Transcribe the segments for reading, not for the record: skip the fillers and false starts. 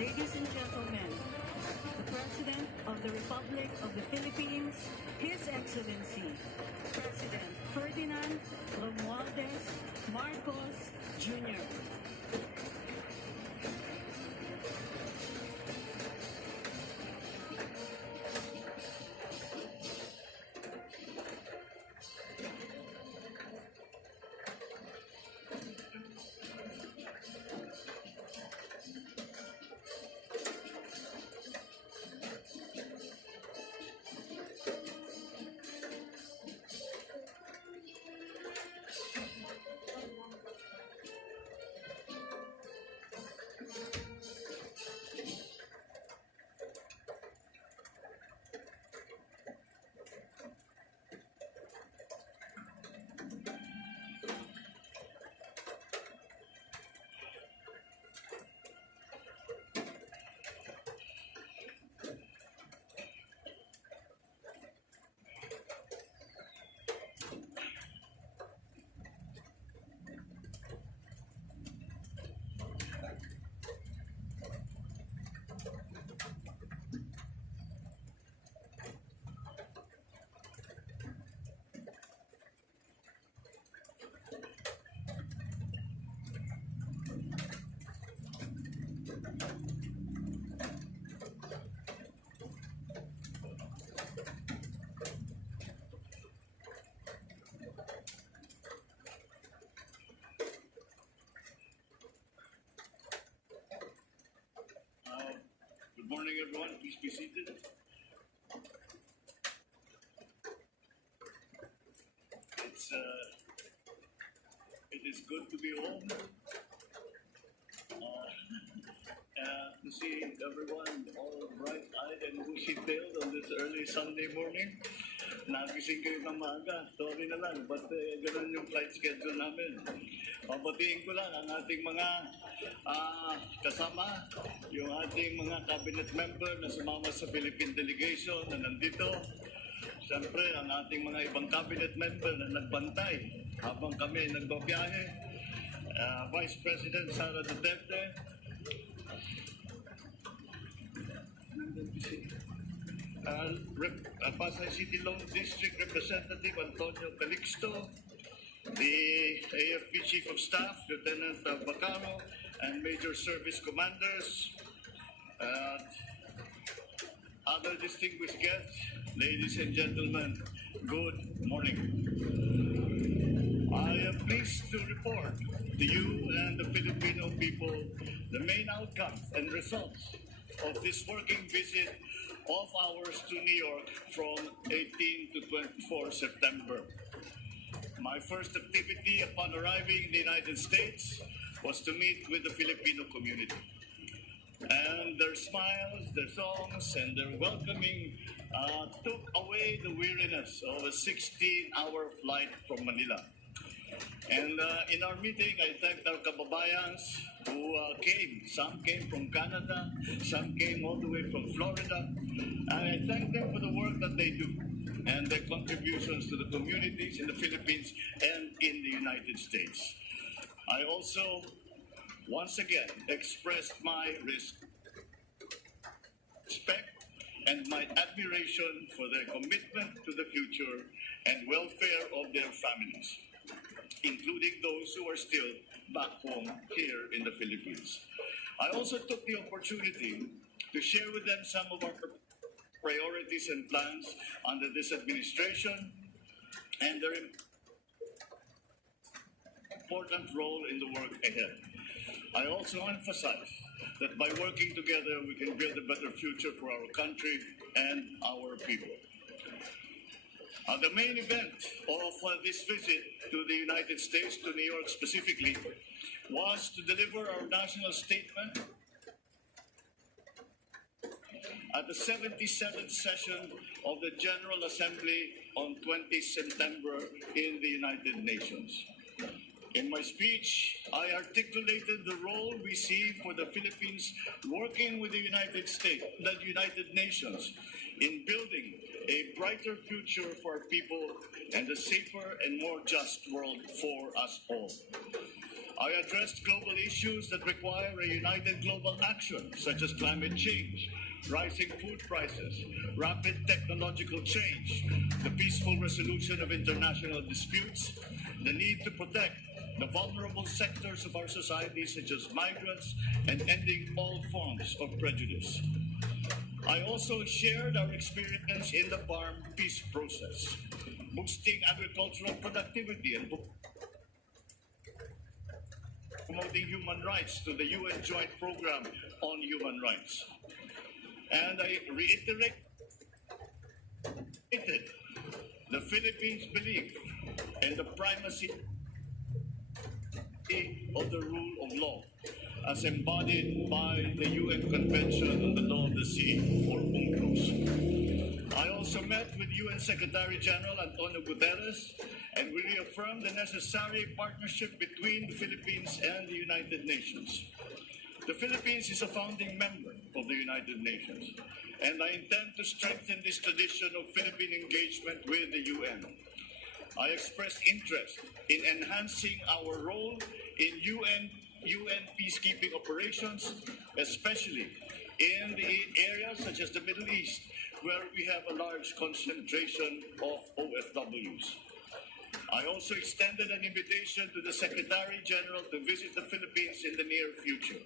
Ladies and gentlemen, the President of the Republic of the Philippines, His Excellency, President Ferdinand Romualdez Marcos Jr. Good morning, everyone. Please be seated. It is good to be home. To see everyone all bright-eyed and bushy-tailed on this early Sunday morning. Nagising kayo ng maaga. Sorry na lang, but ganun yung flight schedule namin. Pabatiin ko lang ang ating mga kasama, yung ating mga cabinet member na sumama sa Philippine delegation na nandito. Siyempre, ang ating mga ibang cabinet member na nagbantay habang kami nagbabiyahe. Vice President Sara Duterte, Pasay City Long District Representative Antonio Calixto, the AFP Chief of Staff, Lieutenant Bacaro, and Major Service Commanders, other distinguished guests, ladies and gentlemen, good morning. I am pleased to report to you and the Filipino people the main outcomes and results of this working visit of ours to New York from 18 to 24 September. My first activity upon arriving in the United States was to meet with the Filipino community. And their smiles, their songs, and their welcoming took away the weariness of a 16-hour flight from Manila. And in our meeting, I thanked our kababayans who came. Some came from Canada, some came all the way from Florida. And I thank them for the work that they do and their contributions to the communities in the Philippines and in the United States. I also, once again, expressed my respect and my admiration for their commitment to the future and welfare of their families, including those who are still back home here in the Philippines. I also took the opportunity to share with them some of our priorities and plans under this administration and their important role in the work ahead. I also emphasize that by working together, we can build a better future for our country and our people. The main event of this visit to the United States, to New York specifically, was to deliver our national statement at the 77th session of the General Assembly on 20 September in the United Nations. In my speech, I articulated the role we see for the Philippines working with the United Nations in building a brighter future for our people and a safer and more just world for us all. I addressed global issues that require a united global action, such as climate change, rising food prices, rapid technological change, the peaceful resolution of international disputes, the need to protect the vulnerable sectors of our society, such as migrants, and ending all forms of prejudice. I also shared our experience in the farm peace process, boosting agricultural productivity and promoting human rights to the UN Joint Program on Human Rights. And I reiterated the Philippines' belief in the primacy of the rule of law as embodied by the UN Convention on the Law of the Sea, or UNCLOS. I also met with UN Secretary General Antonio Guterres, and we reaffirmed the necessary partnership between the Philippines and the United Nations. The Philippines is a founding member of the United Nations, and I intend to strengthen this tradition of Philippine engagement with the UN. I expressed interest in enhancing our role in UN peacekeeping operations, especially in the areas such as the Middle East, where we have a large concentration of OFWs. I also extended an invitation to the Secretary General to visit the Philippines in the near future.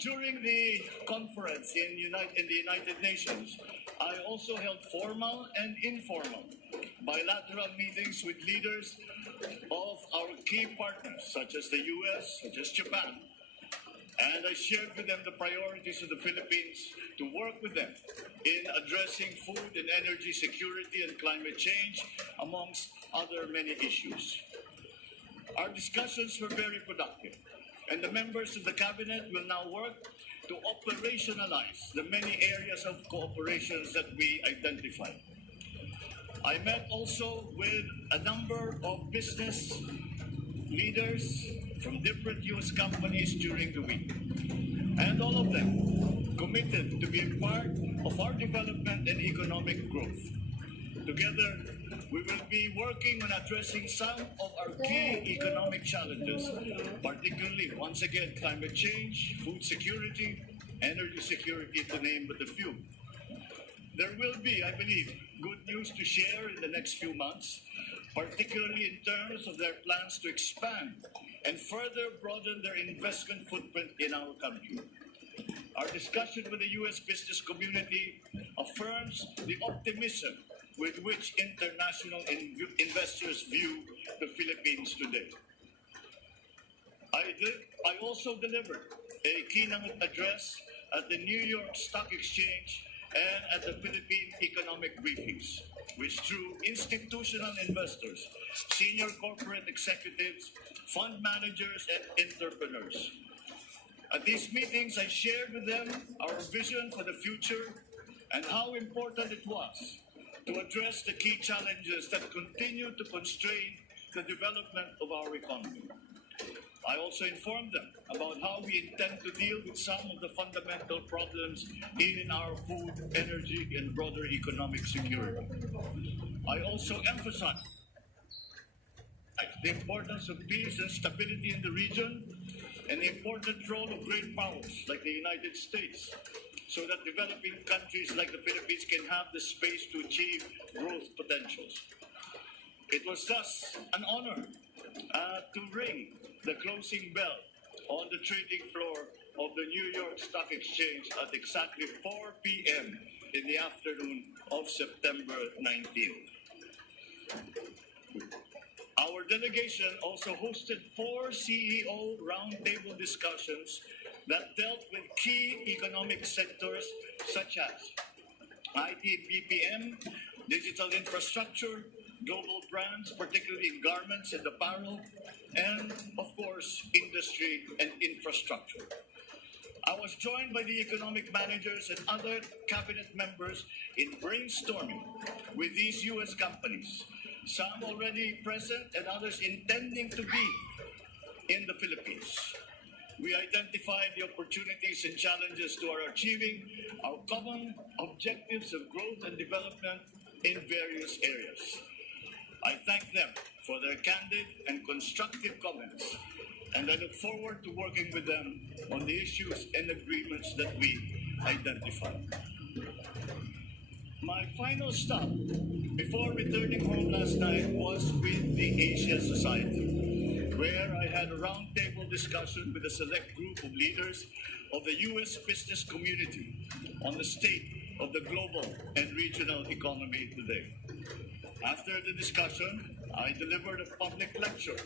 During the conference in the United Nations, I also held formal and informal bilateral meetings with leaders of our key partners, such as the US, such as Japan, and I shared with them the priorities of the Philippines to work with them in addressing food and energy security and climate change, amongst other many issues. Our discussions were very productive, and the members of the cabinet will now work to operationalize the many areas of cooperations that we identified. I met also with a number of business leaders from different U.S. companies during the week, and all of them committed to be a part of our development and economic growth. Together, we will be working on addressing some of our key economic challenges, particularly, once again, climate change, food security, energy security, to name but a few. There will be, I believe, good news to share in the next few months, particularly in terms of their plans to expand and further broaden their investment footprint in our country. Our discussion with the U.S. business community affirms the optimism with which international investors view the Philippines today. I also delivered a keynote address at the New York Stock Exchange and at the Philippine economic briefings, which drew institutional investors, senior corporate executives, fund managers, and entrepreneurs. At these meetings, I shared with them our vision for the future and how important it was to address the key challenges that continue to constrain the development of our economy. I also informed them about how we intend to deal with some of the fundamental problems in our food, energy, and broader economic security. I also emphasized the importance of peace and stability in the region and the important role of great powers like the United States, so that developing countries like the Philippines can have the space to achieve growth potentials. It was thus an honor to ring the closing bell on the trading floor of the New York Stock Exchange at exactly 4 p.m. in the afternoon of September 19th. Our delegation also hosted 4 CEO roundtable discussions that dealt with key economic sectors such as IT BPM, digital infrastructure, global brands, particularly in garments and apparel, and, of course, industry and infrastructure. I was joined by the economic managers and other cabinet members in brainstorming with these U.S. companies, some already present and others intending to be in the Philippines. We identified the opportunities and challenges to our achieving our common objectives of growth and development in various areas. I thank them for their candid and constructive comments, and I look forward to working with them on the issues and agreements that we identify. My final stop before returning home last night was with the Asia Society, where I had a roundtable discussion with a select group of leaders of the U.S. business community on the state of the global and regional economy today. After the discussion, I delivered a public lecture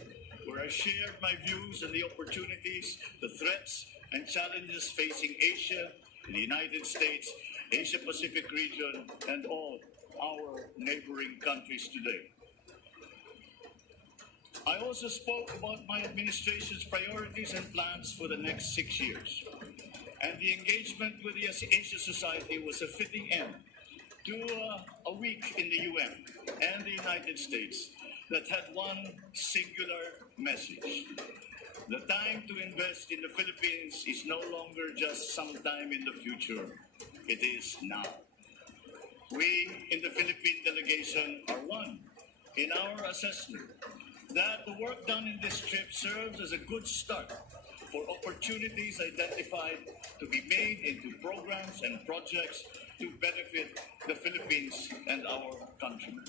where I shared my views on the opportunities, the threats, and challenges facing Asia, the United States, Asia-Pacific region, and all our neighboring countries today. I also spoke about my administration's priorities and plans for the next 6 years. And the engagement with the Asia Society was a fitting end to a week in the UN and the United States that had one singular message. The time to invest in the Philippines is no longer just sometime in the future. It is now. We in the Philippine delegation are one in our assessment that the work done in this trip serves as a good start for opportunities identified to be made into programs and projects to benefit the Philippines and our countrymen.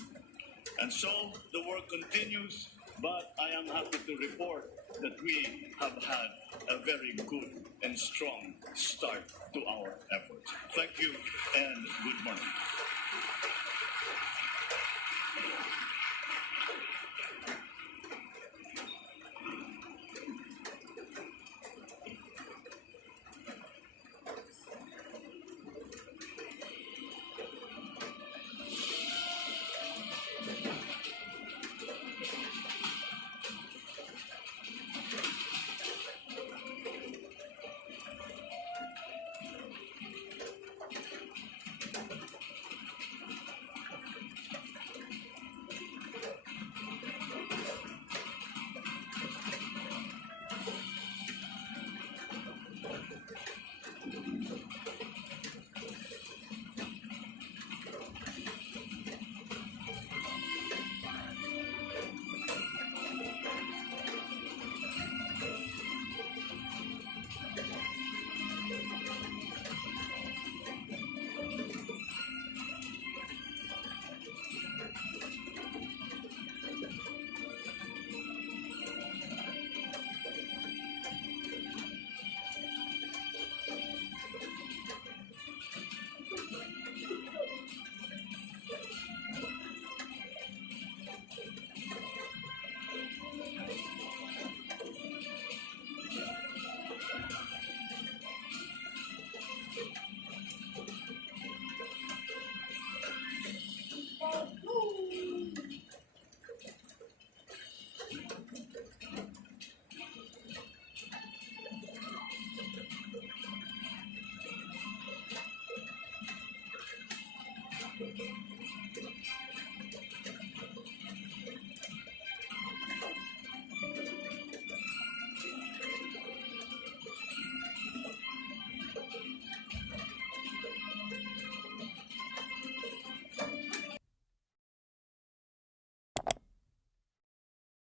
And so the work continues, but I am happy to report that we have had a very good and strong start to our efforts. Thank you and good morning.